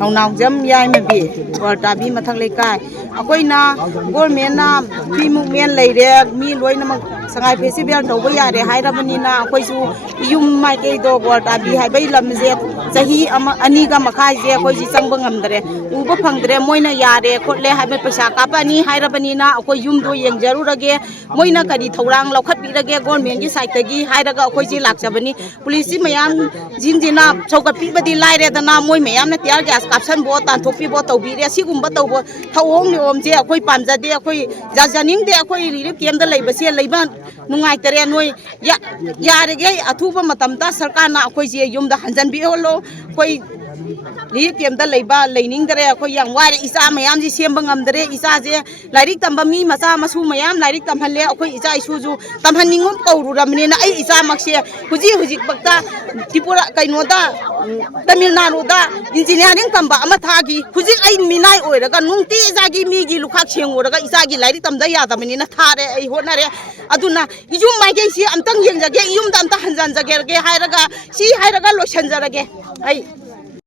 Thong jam yai me bi or tabi mathak lekai akoi na government na free movement lei re mi loi na sangai festival do ba ya re hai ra bani na akoi su yum mai ke do or tabi hai bai lam je chahi ani ga makhai je akoi ji chang bangam dare u ba phang dare moina ya re khot le hai bai paisa ka pa ni hai ra bani na akoi yum do yeng jaru rage moina kadi thorang lokhat bi rage government gi side ta gi hai ra ga akoi ji lak chabani police mayam jin jina chokat pi badi lai re da na moi mayam na tiar gas kapsan bo tan thok pi bo to bi re si gum ba to bo thawong ni om je akoi pam ja de akoi ja janing de akoi ri kem da lei ba se lei ba nungai tere noi ya re ge athu ba matam da sarkar na akoi je yum da hanjan bi holo koi ri kem da lei ba leining dare akoi yang wai isa mayam ji sem ba ngam dare isa je lairik tamba mi macha masu mayam lairik tam han le akoi isa isu ju tam han ningom ko ru ramni na ai isa mak se huji bakta Tripura kaino da Tamil Nadu da engineering tamba ama thagi huji ai minai oiraga nungti jagi mi gi lukhak senguraga isa gi lairi tamda ya damani na thare ai honare aduna ijum mai ge si amtang yeng jage yum da amta hanjan jage ge hairaga si hairaga losan jarage ai